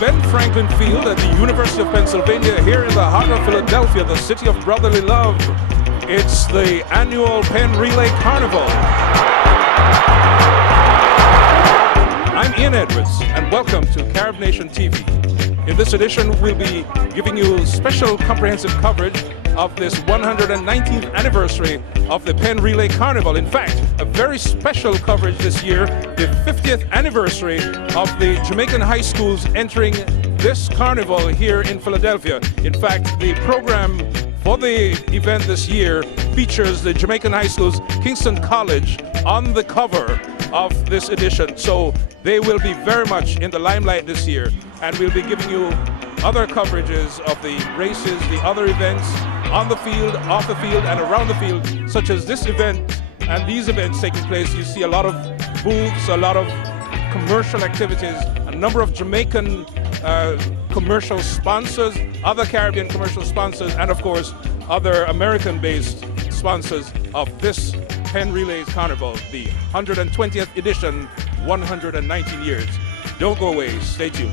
Ben Franklin Field at the University of Pennsylvania here in the heart of Philadelphia, the city of brotherly love. It's the annual Penn Relay Carnival. I'm Ian Edwards, and welcome to CaribNation TV. In this edition, we'll be giving you special comprehensive coverage of this 119th anniversary of the Penn Relay Carnival. In fact, a very special coverage this year, the 50th anniversary of the Jamaican high schools entering this carnival here in Philadelphia. In fact, the program for the event this year features the Jamaican high schools, Kingston College, on the cover of this edition. So they will be very much in the limelight this year, and we'll be giving you other coverages of the races, the other events on the field, off the field, and around the field, such as this event and these events taking place. You see a lot of booths, a lot of commercial activities, a number of Jamaican commercial sponsors, other Caribbean commercial sponsors, and of course other American-based sponsors of this Penn Relays Carnival, the 120th edition, 119 years. Don't go away, stay tuned.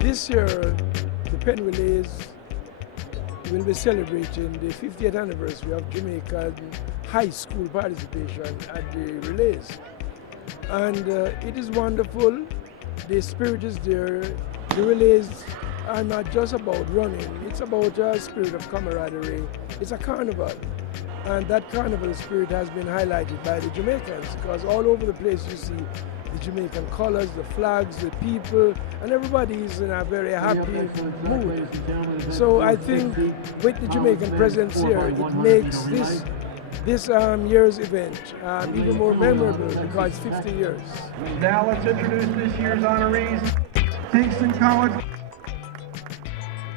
This year, the Penn Relays will be celebrating the 50th anniversary of Jamaican high school participation at the Relays. And it is wonderful, the spirit is there. The Relays are not just about running, it's about a spirit of camaraderie. It's a carnival. And that carnival spirit has been highlighted by the Jamaicans, because all over the place you see the Jamaican colors, the flags, the people, and everybody is in a very happy mood. So I think with the Jamaican presence here, it makes this year's event even more memorable because it's 50 years. Now let's introduce this year's honorees. Kingston College.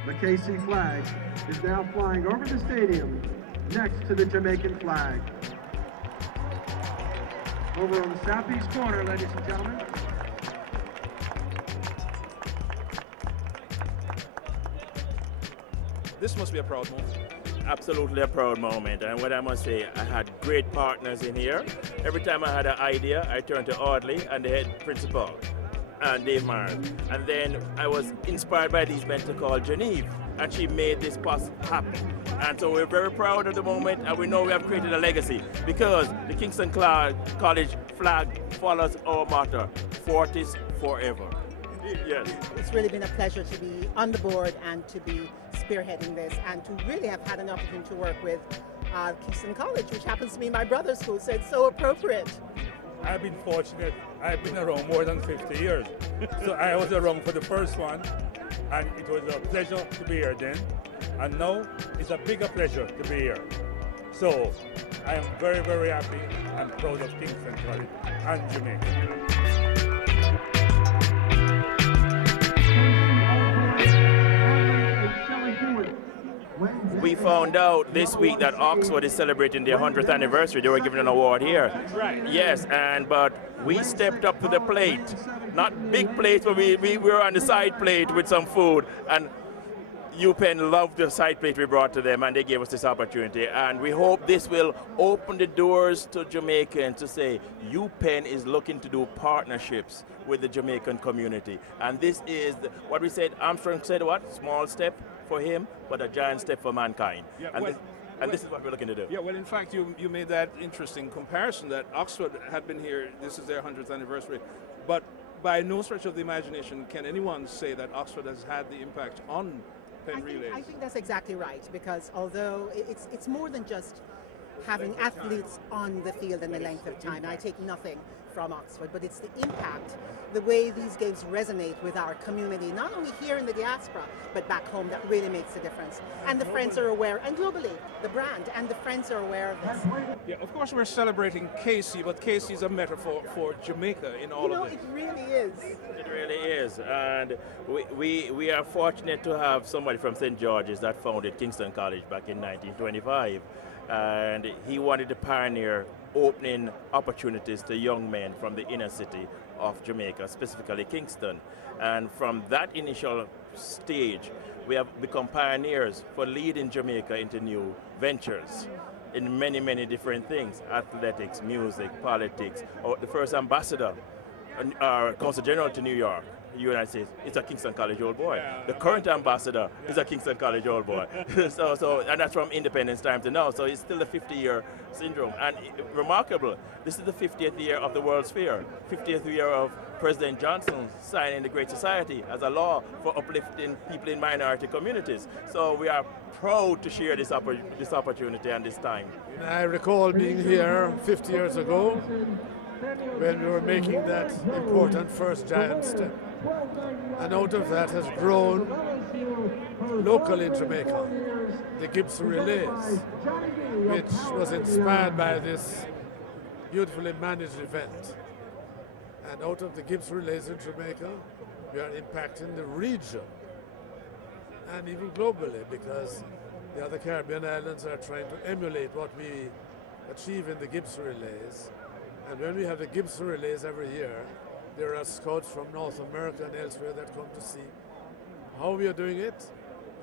The KC flag is now flying over the stadium next to the Jamaican flag. Over on the southeast corner, ladies and gentlemen. This must be a proud moment. Absolutely a proud moment, and what I must say, I had great partners in here. Every time I had an idea, I turned to AUDLEY and the head principal, and Dave Myers. And then I was inspired by these men to call Genevieve, and she made this happen. And so we're very proud of the moment, and we know we have created a legacy because the Kingston College flag follows our motto, Fortis Forever. Yes. It's really been a pleasure to be on the board and to be spearheading this and to really have had an opportunity to work with Kingston College, which happens to be my brother's school, so it's so appropriate. I've been fortunate. I've been around more than 50 years. So I was around for the first one, and it was a pleasure to be here then. And now it's a bigger pleasure to be here. So I am very, very happy and proud of Kingston College and Jamaica. We found out this week that Oxford is celebrating their 100th anniversary. They were giving an award here. Right. Yes, but we stepped up to the plate. Not big plate, but we were on the side plate with some food. And UPenn loved the side plate we brought to them, and they gave us this opportunity. And we hope this will open the doors to Jamaicans to say UPenn is looking to do partnerships with the Jamaican community. And this is what we said. Armstrong said what? Small step for him, but a giant step for mankind. Yeah, and this is what we're looking to do. Yeah, well, in fact, you made that interesting comparison that Oxford had been here. This is their 100th anniversary. But by no stretch of the imagination can anyone say that Oxford has had the impact on Penn Relays. I think that's exactly right, because although it's more than just having athletes on the field in the length of time. And I take nothing from Oxford, but it's the impact, the way these games resonate with our community, not only here in the diaspora, but back home, that really makes a difference. And the friends are aware, and globally, the brand and the friends are aware of this. Yeah, of course we're celebrating Casey, but Casey is a metaphor for Jamaica in all of this. It really is. It really is, and we are fortunate to have somebody from St. George's that founded Kingston College back in 1925, and he wanted to pioneer opening opportunities to young men from the inner city of Jamaica, specifically Kingston. And from that initial stage, we have become pioneers for leading Jamaica into new ventures in many, many different things: athletics, music, politics. The first ambassador, Consul General to New York, United States, it's a Kingston College old boy. The current ambassador is a Kingston College old boy. And that's from independence time to now. So it's still the 50-year syndrome. And remarkable, this is the 50th year of the World's Fair, 50th year of President Johnson signing the Great Society as a law for uplifting people in minority communities. So we are proud to share this opportunity and this time. I recall being here 50 years ago when we were making that important first giant step. And out of that has grown, locally in Jamaica, the Gibson Relays, which was inspired by this beautifully managed event. And out of the Gibson Relays in Jamaica, we are impacting the region and even globally, because the other Caribbean islands are trying to emulate what we achieve in the Gibson Relays. And when we have the Gibson Relays every year, there are scouts from North America and elsewhere that come to see how we are doing it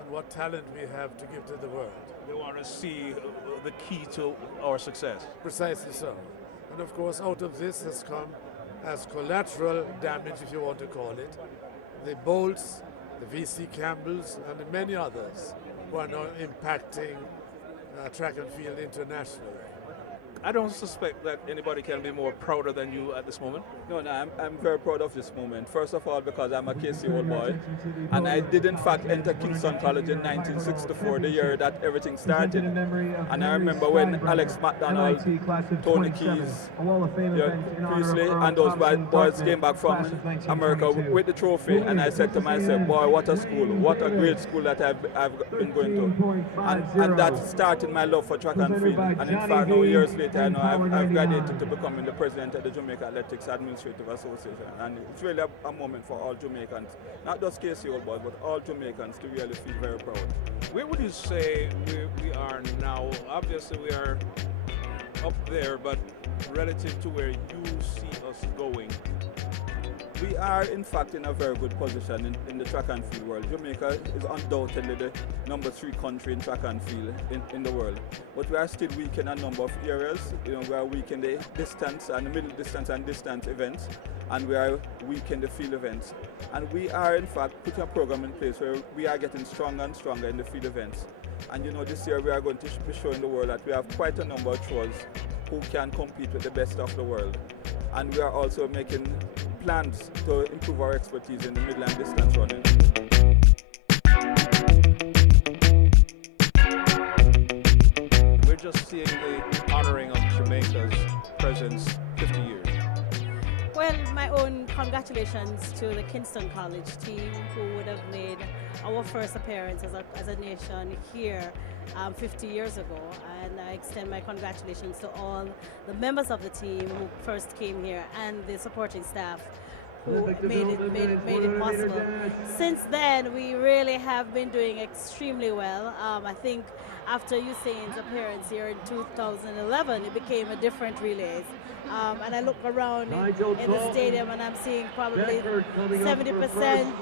and what talent we have to give to the world. They want to see the key to our success. Precisely so. And of course, out of this has come as collateral damage, if you want to call it, the Bolts, the VC Campbells, and the many others who are now impacting track and field internationally. I don't suspect that anybody can be more prouder than you at this moment. No, I'm very proud of this moment. First of all, because I'm a KC old boy, and I did in fact enter Kingston College in 1964, the year that everything started. And I remember when Alex McDonald, Tony Keys, Priestley, and those boys came back from America with the trophy, and I said to myself, boy, what a school, what a great school that I've been going to. And that started my love for track and field. And in fact, now years later, I know I've graduated to becoming the president of the Jamaica Athletics Administrative Association, and it's really a moment for all Jamaicans, not just KC old boys, but all Jamaicans to really feel very proud. Where would you say we are now? Obviously we are up there, but relative to where you see us going? We are in fact in a very good position in the track and field world. Jamaica is undoubtedly the #3 country in track and field in the world. But we are still weak in a number of areas. We are weak in the distance and the middle distance and distance events, and we are weak in the field events. And we are in fact putting a program in place where we are getting stronger and stronger in the field events. And this year we are going to be showing the world that we have quite a number of throwers who can compete with the best of the world. And we are also making plans to improve our expertise in the middle and distance running. We're just seeing the honoring of Jamaica's presence 50 years. Well, my own congratulations to the Kingston College team, who would have made our first appearance as a nation here 50 years ago. And I extend my congratulations to all the members of the team who first came here and the supporting staff who made it possible. Since then, we really have been doing extremely well. I think after Usain's appearance here in 2011, it became a different relays. And I look around in the stadium and I'm seeing probably 70%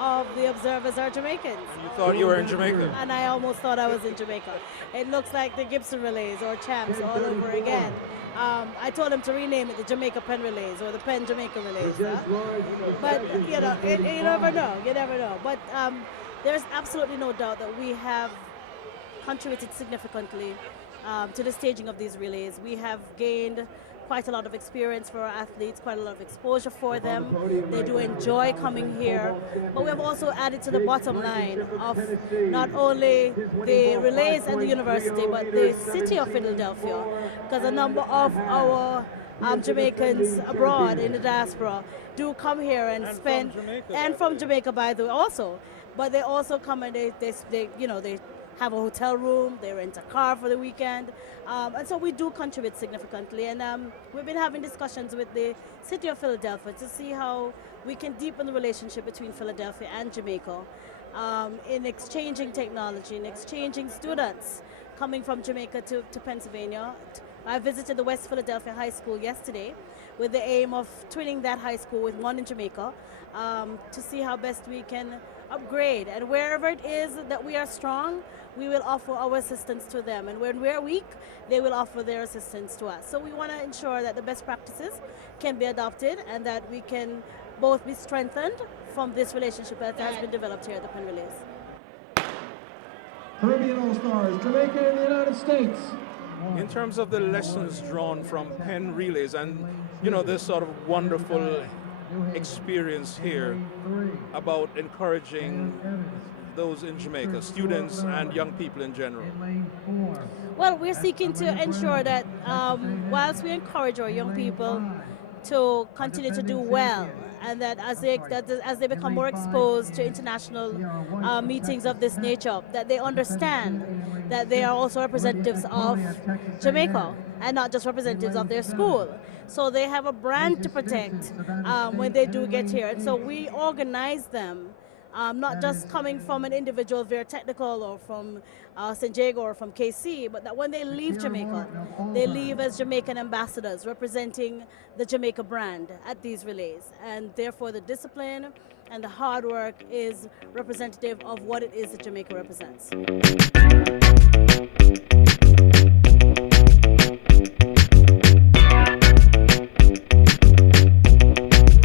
of the observers are Jamaicans. And you thought you were in Jamaica? And I almost thought I was in Jamaica. It looks like the Gibson Relays or Champs all over again. I told him to rename it the Jamaica Penn Relays or the Penn Jamaica Relays. But you never know. You never know. But there's absolutely no doubt that we have contributed significantly to the staging of these relays. We have gained quite a lot of experience for our athletes, quite a lot of exposure for them. They do enjoy coming here. But we have also added to the bottom line of not only the relays and the university, but the city of Philadelphia, because a number of our Jamaicans abroad in the diaspora do come here and spend, and from Jamaica, by the way, also. But they also come and they have a hotel room, they rent a car for the weekend, and so we do contribute significantly. And we've been having discussions with the city of Philadelphia to see how we can deepen the relationship between Philadelphia and Jamaica in exchanging technology, in exchanging students coming from Jamaica to Pennsylvania. I visited the West Philadelphia High School yesterday with the aim of twinning that high school with one in Jamaica to see how best we can upgrade. And wherever it is that we are strong, we will offer our assistance to them. And when we're weak, they will offer their assistance to us. So we want to ensure that the best practices can be adopted and that we can both be strengthened from this relationship that has been developed here at the Penn Relays. Caribbean All-Stars, Jamaica and the United States. In terms of the lessons drawn from Penn Relays and, this sort of wonderful experience here about encouraging those in Jamaica, students and young people in general? Well, we're seeking to ensure that whilst we encourage our young people to continue to do well, and that as they become more exposed to international meetings of this nature, that they understand that they are also representatives of Jamaica and not just representatives of their school. So they have a brand to protect when they do get here. And so we organize them, not just coming from an individual very technical or from St. Diego or from KC, but that when they leave Jamaica, they leave as Jamaican ambassadors representing the Jamaica brand at these relays. And therefore the discipline and the hard work is representative of what it is that Jamaica represents.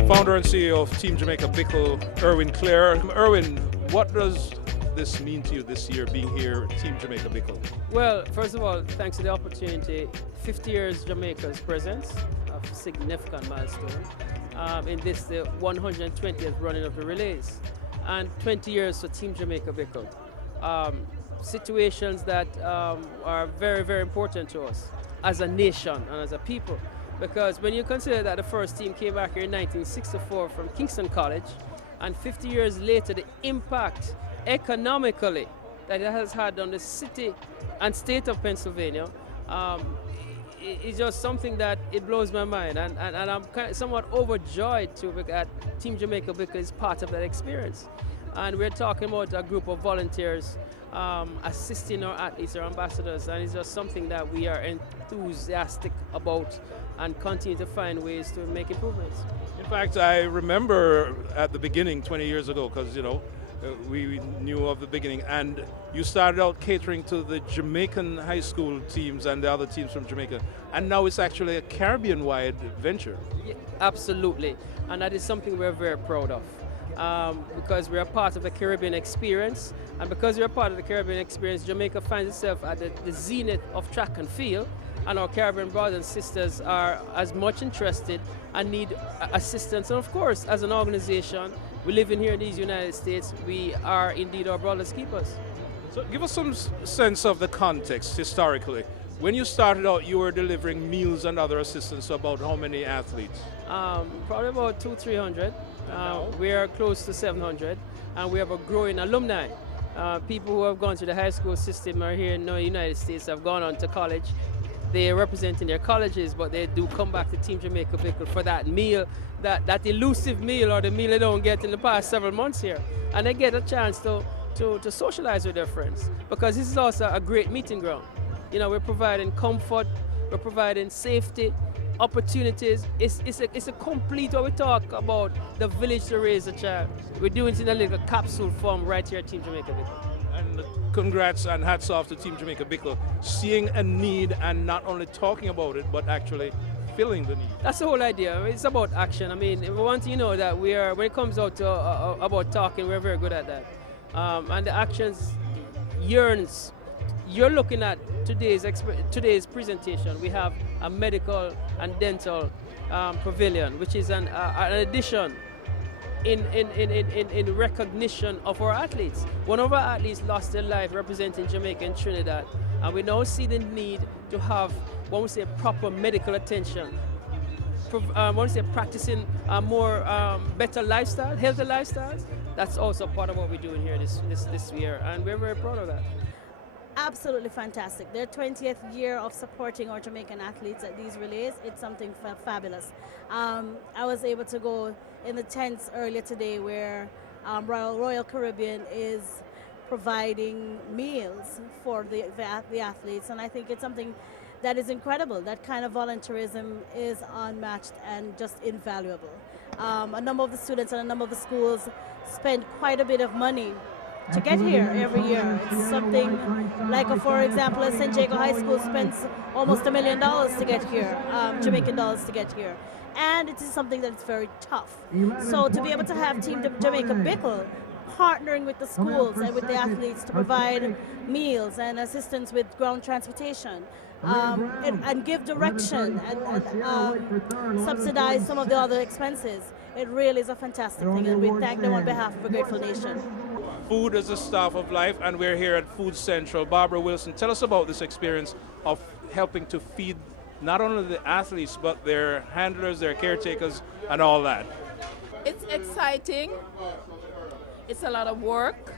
Founder and CEO of Team Jamaica Bickle, Erwin CLARE. Erwin, what does this mean to you this year, being here, Team Jamaica Bickle? Well, first of all, thanks for the opportunity. 50 years Jamaica's presence, a significant milestone. In this, the 120th running of the relays, and 20 years for Team Jamaica Bickle. Situations that are very, very important to us as a nation and as a people. Because when you consider that the first team came back here in 1964 from Kingston College, and 50 years later, the impact economically that it has had on the city and state of Pennsylvania, it's just something that it blows my mind. And I'm somewhat overjoyed that Team Jamaica Bickle is part of that experience. And we're talking about a group of volunteers assisting our athletes, our ambassadors, and it's just something that we are enthusiastic about and continue to find ways to make improvements. In fact, I remember at the beginning 20 years ago, because we knew of the beginning, and you started out catering to the Jamaican high school teams and the other teams from Jamaica, and now it's actually a Caribbean-wide venture. Yeah, absolutely, and that is something we're very proud of. Because we're a part of the Caribbean experience, and because we're a part of the Caribbean experience, Jamaica finds itself at the zenith of track and field, and our Caribbean brothers and sisters are as much interested and need assistance. And of course, as an organization, we live in here in these United States, we are indeed our brother's keepers. So give us some sense of the context historically. When you started out, you were delivering meals and other assistance to about how many athletes? Probably about 200-300. We are close to 700, and we have a growing alumni. People who have gone through the high school system are here in the United States, have gone on to college. They are representing their colleges, but they do come back to Team Jamaica Bickle for that meal, that elusive meal, or the meal they don't get in the past several months here. And they get a chance to socialize with their friends, because this is also a great meeting ground. We're providing comfort, we're providing safety, opportunities. It's a complete, what we talk about, the village to raise a child. We're doing it in a little capsule form right here at Team Jamaica Bickle. And congrats and hats off to Team Jamaica Bickle, seeing a need and not only talking about it, but actually filling the need. That's the whole idea. It's about action. We want to know that we are, when it comes out to about talking, we're very good at that. And the actions yearns you're looking at today's presentation. We have a medical and dental pavilion, which is an addition in recognition of our athletes. One of our athletes lost their life representing Jamaica and Trinidad, and we now see the need to have, one would say, proper medical attention. One would say practicing a more better lifestyle, healthy lifestyles. That's also part of what we're doing here this year, and we're very proud of that. Absolutely fantastic. Their 20th year of supporting our Jamaican athletes at these relays, it's something fabulous. I was able to go in the tents earlier today where Royal Caribbean is providing meals for the athletes, and I think it's something that is incredible. That kind of volunteerism is unmatched and just invaluable. A number of the students and a number of the schools spend quite a bit of money to get here every year. It's something like, for example, St. Jago High School spends almost $1 million to get here, Jamaican dollars to get here. And it is something that is very tough. So to be able to have Team Jamaica Bickle partnering with the schools and with the athletes to provide meals and assistance with ground transportation, and give direction and subsidize some of the other expenses, it really is a fantastic thing, and we thank them on behalf of a grateful nation. Food is the staff of life, and we're here at Food Central. Barbara Wilson, tell us about this experience of helping to feed not only the athletes, but their handlers, their caretakers, and all that. It's exciting. It's a lot of work.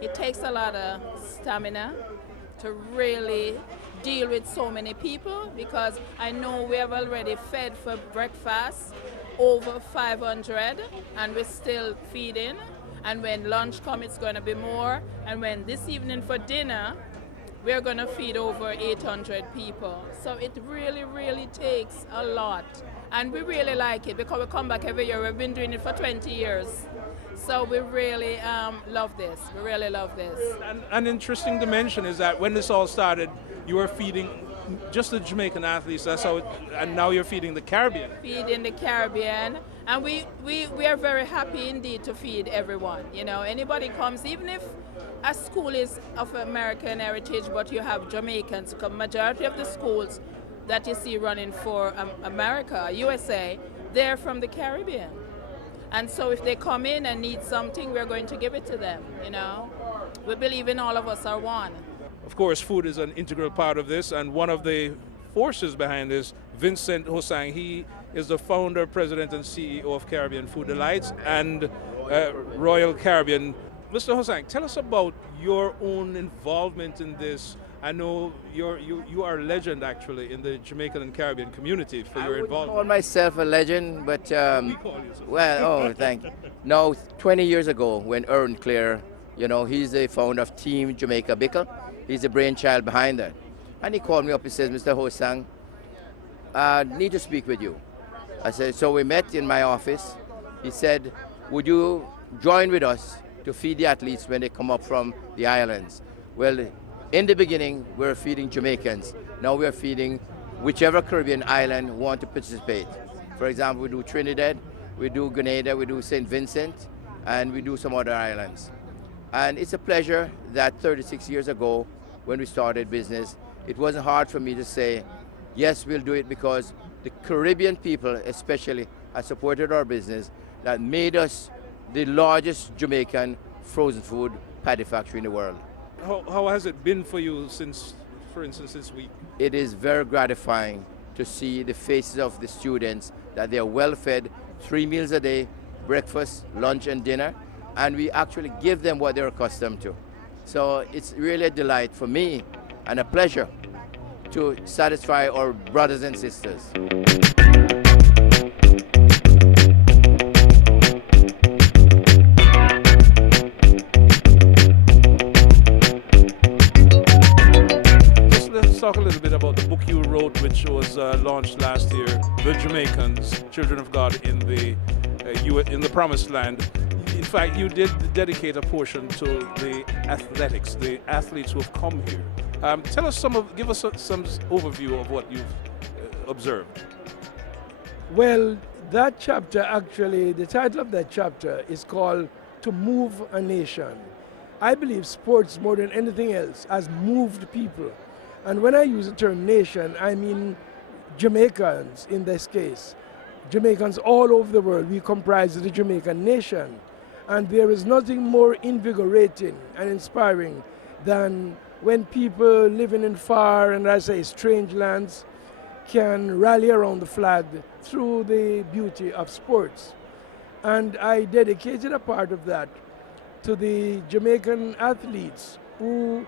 It takes a lot of stamina to really deal with so many people, because I know we have already fed for breakfast over 500, and we're still feeding. And when lunch comes, it's going to be more. And when this evening for dinner, we're going to feed over 800 people. So it really, really takes a lot. And we really like it because we come back every year. We've been doing it for 20 years. So we really love this. We really love this. And an interesting dimension is that when this all started, you were feeding just the Jamaican athletes. That's how and now you're feeding the Caribbean. Feeding the Caribbean. And we are very happy indeed to feed everyone. You know, anybody comes, even if a school is of American heritage, but you have Jamaicans, because majority of the schools that you see running for America, USA, they're from the Caribbean. And so if they come in and need something, we're going to give it to them, you know. We believe in all of us are one. Of course, food is an integral part of this, and one of the forces behind this, VINCENT HOSANG, he is the founder, president, and CEO of Caribbean Food Delights and Royal Caribbean. Mr. HOSANG, tell us about your own involvement in this. I know you are a legend, actually, in the Jamaican and Caribbean community for your involvement. I wouldn't call myself a legend, but, we call you so. well, thank you. No, 20 years ago, when CLARE, you know, he's the founder of Team Jamaica Bickle. He's the brainchild behind that. And he called me up, he says, Mr. HOSANG, I need to speak with you. I said, so we met in my office. He said, would you join with us to feed the athletes when they come up from the islands? Well, in the beginning, we were feeding Jamaicans. Now we are feeding whichever Caribbean island want to participate. For example, we do Trinidad, we do Grenada, we do St. Vincent, and we do some other islands. And it's a pleasure that 36 years ago, when we started business, it wasn't hard for me to say, yes, we'll do it, because the Caribbean people especially have supported our business that made us the largest Jamaican frozen food paddy factory in the world. How has it been for you since, for instance, this week? It is very gratifying to see the faces of the students, that they are well fed, 3 meals a day, breakfast, lunch and dinner, and we actually give them what they're accustomed to. So it's really a delight for me and a pleasure to satisfy our brothers and sisters. Let's talk a little bit about the book you wrote, which was launched last year, The Jamaicans, Children of God in the Promised Land. In fact, you did dedicate a portion to the athletics, the athletes who have come here. Give us some overview of what you've observed. Well, that chapter actually, the title of that chapter is called To Move a Nation. I believe sports more than anything else has moved people. And when I use the term nation, I mean Jamaicans in this case. Jamaicans all over the world, we comprise the Jamaican nation. And there is nothing more invigorating and inspiring than when people living in far and, I say, strange lands can rally around the flag through the beauty of sports. And I dedicated a part of that to the Jamaican athletes who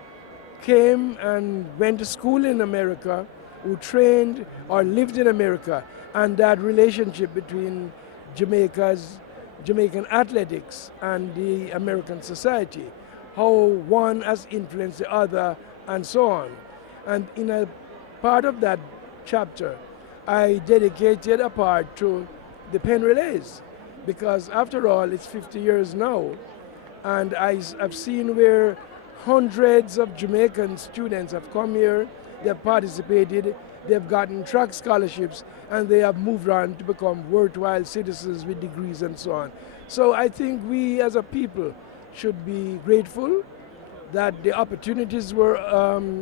came and went to school in America, who trained or lived in America, and that relationship between Jamaican athletics and the American society, how one has influenced the other, and so on. And in a part of that chapter, I dedicated a part to the Penn Relays, because after all, it's 50 years now, and I've seen where hundreds of Jamaican students have come here, they've participated, they've gotten track scholarships, and they have moved on to become worthwhile citizens with degrees and so on. So I think we as a people should be grateful that the opportunities were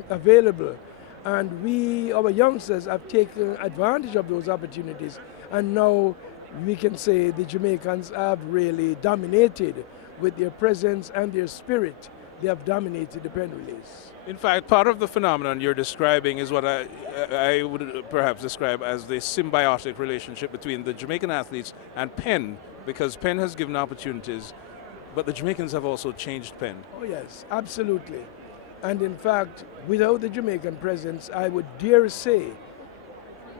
available, and we, our youngsters, have taken advantage of those opportunities, and now we can say the Jamaicans have really dominated with their presence and their spirit. They have dominated the Penn Relays. In fact, part of the phenomenon you're describing is what I would perhaps describe as the symbiotic relationship between the Jamaican athletes and Penn, because Penn has given opportunities, but the Jamaicans have also changed Penn. Oh yes, absolutely. And in fact, without the Jamaican presence, I would dare say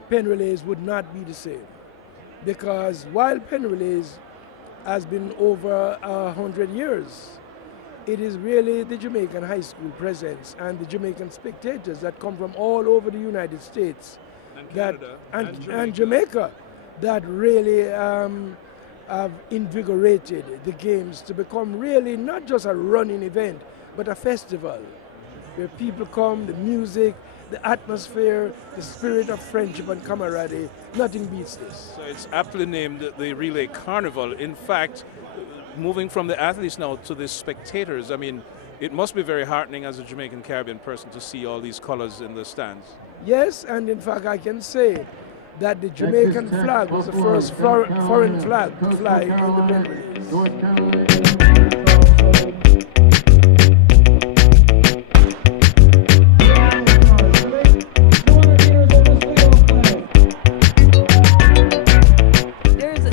Penn Relays would not be the same. Because while Penn Relays has been over 100 years, it is really the Jamaican high school presence and the Jamaican spectators that come from all over the United States and Canada and Jamaica that really have invigorated the games to become really not just a running event, but a festival where people come, the music, the atmosphere, the spirit of friendship and camaraderie. Nothing beats this. So it's aptly named the Relay Carnival. In fact, moving from the athletes now to the spectators, I mean, it must be very heartening as a Jamaican Caribbean person to see all these colors in the stands. Yes, and in fact I can say that the Jamaican flag was the first foreign flag to fly in the Penn Relays.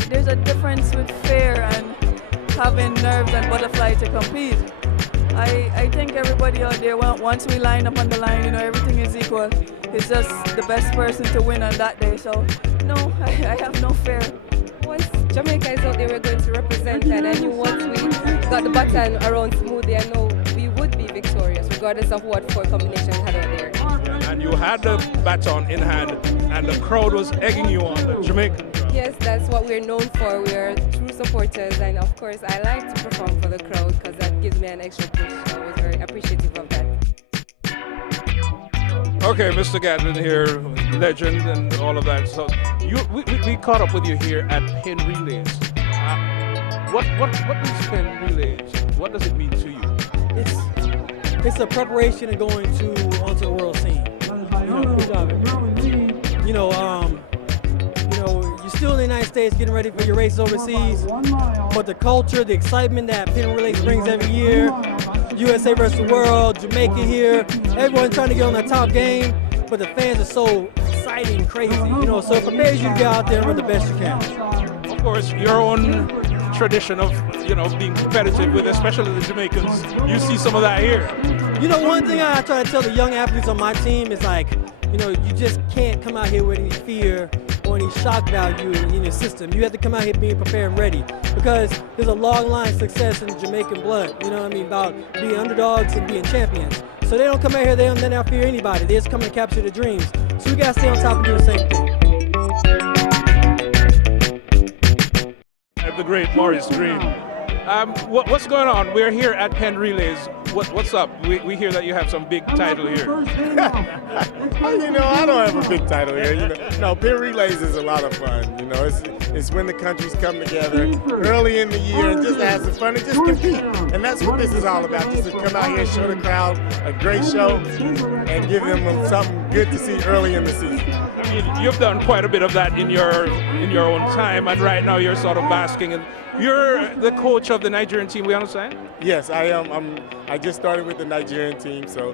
There's a difference with fear and having nerves and butterfly to compete. I think everybody out there, once we line up on the line, you know, everything is equal. It's just the best person to win on that day. So, no, I have no fear. Once Jamaica is out there, we're going to represent, and I knew once we got the baton around smoothly, I know we would be victorious, regardless of what four combination we had out there. And you had the baton in hand, and the crowd was egging you on, the Jamaican. Yes, that's what we're known for. We're true supporters, and of course, I like to perform for the crowd because that gives me an extra push. So I was very appreciative of that. Okay, Mr. Gatlin here, legend and all of that. So we caught up with you here at Penn Relays. What is Penn Relays? What does it mean to you? It's a preparation of going onto the world scene. You're still in the United States getting ready for your race overseas, but the culture, the excitement that Penn Relays brings every year, USA versus the world, Jamaica here, everyone trying to get on the top game, but the fans are so exciting and crazy, so it prepares you to get out there and run the best you can. Of course, your own tradition of, being competitive with, especially the Jamaicans, you see some of that here. One thing I try to tell the young athletes on my team is you just can't come out here with any fear or any shock value in your system. You have to come out here being prepared and ready, because there's a long line of success in Jamaican blood, about being underdogs and being champions. So they don't come out here, they don't fear anybody. They just come to capture the dreams. So we gotta stay on top and do the same thing. The great Maurice Green. What's going on? We're here at Penn Relays. What's up? We hear that you have some big title here. You know, I don't have a big title here. You know, no, Penn Relays is a lot of fun. You know, it's when the countries come together early in the year and just have some fun and just compete. And that's what this is all about. Just to come out here and show the crowd a great show and give them something good to see early in the season. I mean, you've done quite a bit of that in your own time, and right now you're sort of basking. And you're the coach of the Nigerian team, we understand? Yes, I am. I just started with the Nigerian team, so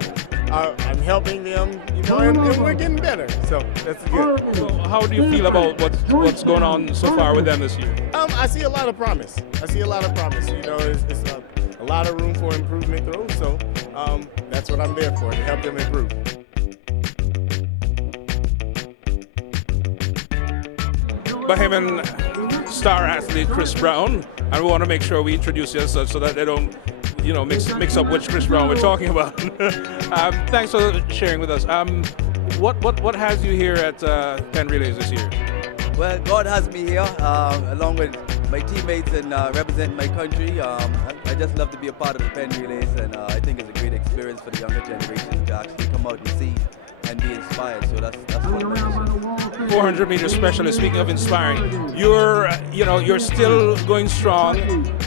I'm helping them, you know, and we're getting better. So that's good. So how do you feel about what's going on so far with them this year? I see a lot of promise. You know, it's a lot of room for improvement though. So that's what I'm there for, to help them improve. Bahamian star athlete Chris Brown, and we want to make sure we introduce you so that they don't, you know, mix up which Chris Brown we're talking about. Thanks for sharing with us. What has you here at Penn Relays this year? Well, God has me here, along with my teammates and representing my country. I just love to be a part of the Penn Relays, and I think it's a great experience for the younger generation to actually come out and see and be inspired. So that's one of my missions. 400-meter specialist. Speaking of inspiring, you're still going strong.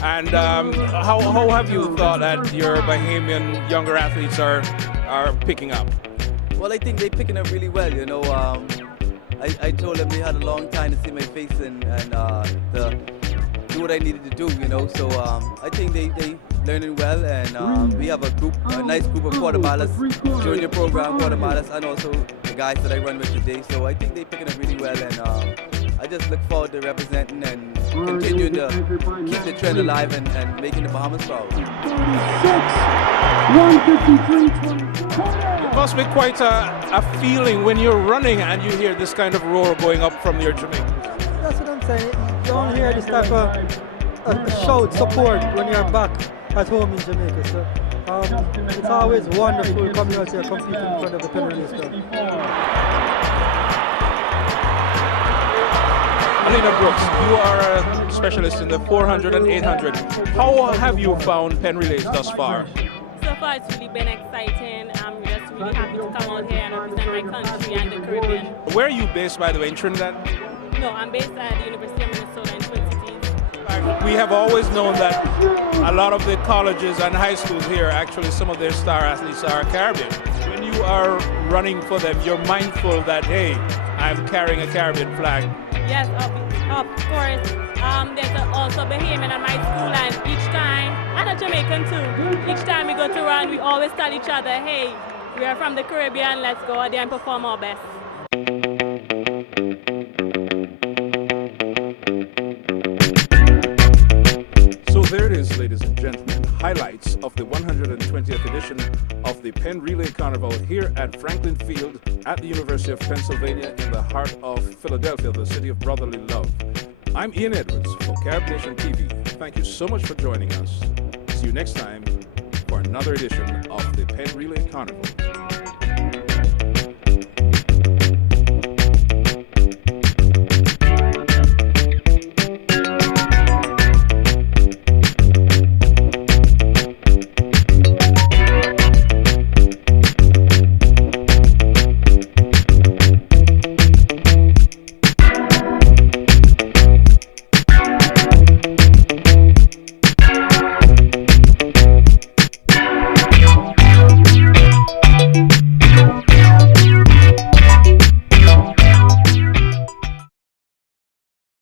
And how have you thought that your Bahamian younger athletes are picking up? Well, I think they're picking up really well. You know, I told them they had a long time to see my face and to do what I needed to do. You know, so I think they learning well, and we have a nice group of quarterbatters, junior program quarterbatters, and also the guys that I run with today. So I think they're picking up really well, and I just look forward to representing and continuing to keep the trend alive and making the Bahamas proud. 153.20. It must be quite a feeling when you're running and you hear this kind of roar going up from your Jamaica. That's what I'm saying. You don't hear this type of shout support when you're back at home in Jamaica. So it's always wonderful coming out here competing in front of the Penn Relays crowd. Alina Brooks, you are a specialist in the 400 and 800. How have you found Penn Relays thus far? So far it's really been exciting. I'm just really happy to come out here and represent my country and the Caribbean. Where are you based, by the way, in Trinidad? No, I'm based at the University of Minnesota in Twin Cities. We have always known that a lot of the colleges and high schools here, actually some of their star athletes are Caribbean. When you are running for them, you're mindful that, hey, I'm carrying a Caribbean flag. Yes, of course. There's also Bahamian at my school, and each time, and a Jamaican too, each time we go to run, we always tell each other, hey, we are from the Caribbean, let's go out there and perform our best. So there it is, ladies and gentlemen, highlights of the 120th edition of the Penn Relay Carnival here at Franklin Field at the University of Pennsylvania in the heart of Philadelphia, the city of brotherly love. I'm Ian Edwards for CaribNation TV. Thank you so much for joining us. See you next time for another edition of the Penn Relay Carnival.